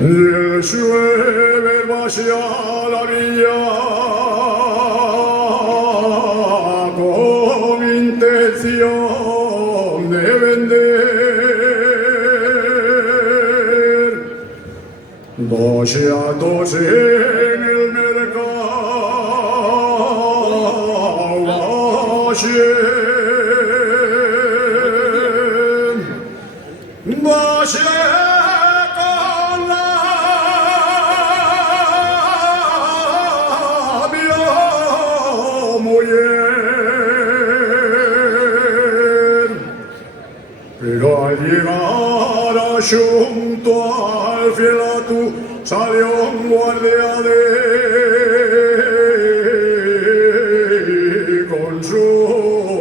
llueve hacia la villa con intención de vender, boceados en el mercado ayer. Pero al llegar junto al fielato salió un guardia de consumos.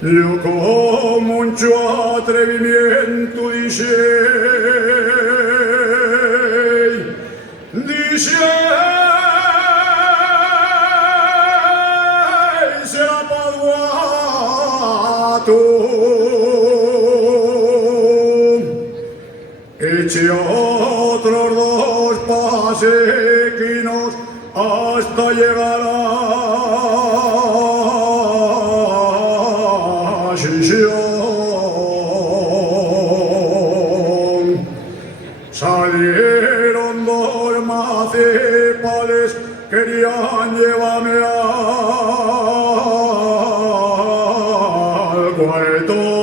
Yo con mucho atrevimiento dije será paduato. Eché otros dos pasequinos hasta llegar a Sisión. Salieron dos macepales, querían llevarme al cuartón.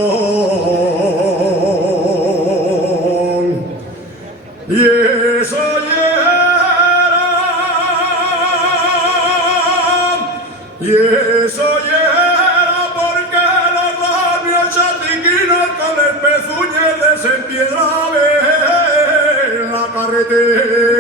Y eso era porque los labios chatiquinos con el pezuñe desempiedraban en la carretera.